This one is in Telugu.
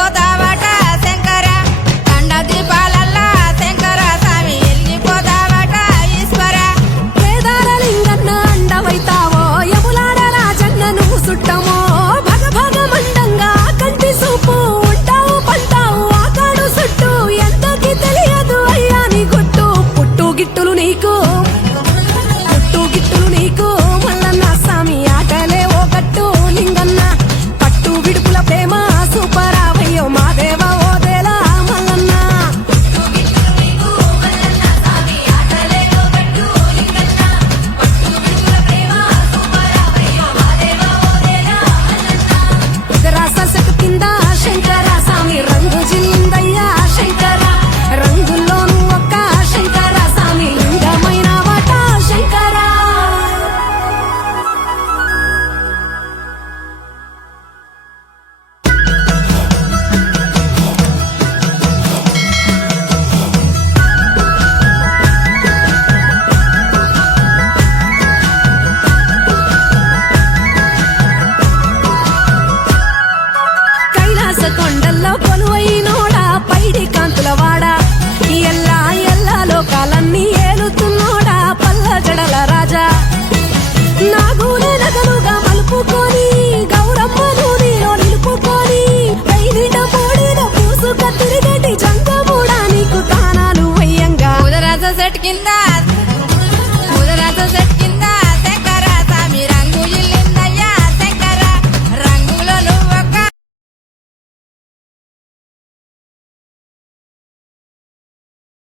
వెళ్ళిపోతావట శంకర కండ దీపాలల్లా శంకర స్వామి వెళ్ళిపోతావట ఈశ్వర కేదార లింగన్న అండవైతావో యములాడ రాజన్న నువ్వు సుట్టమో భగ భగ మండంగా కంటి సూపు ఉంటావు పంటావు ఆకాడు సుట్టు ఎంతకి తెలియదు అయ్యా నీ గుట్టు పుట్టు గిట్టులు నీకు మల్లన్న స్వామి ఆటలే ఓ గట్టు లింగన్న పట్టు విడుపుల ప్రేమ సూపరావయ్యో మా దేవ ఓదేలా మల్లన్న రాసకు కింద శంకర స్వామి రంగు జిల్లిందయ్యా శంకర రంగుల్లోను ఒక్క శంకర స్వామి లింగమైన వాట శంకర కైలాస కొండల్లో కొలువైనోడా పైడి కాంతుల వాడా ఎల్లా ఎల్లా లోకాలన్నీ ఏలుతున్నోడా పల్ల జడల రాజా నాగులే నగలుగా మలుపుకొని గౌరమ్మను నీలో నిలుపుకొని పైనిట పోడిన పూసుక తిరిగేటి జంగమూడా నీకు తానాలు వయ్యంగా ఉదరాజ సెట్ కింద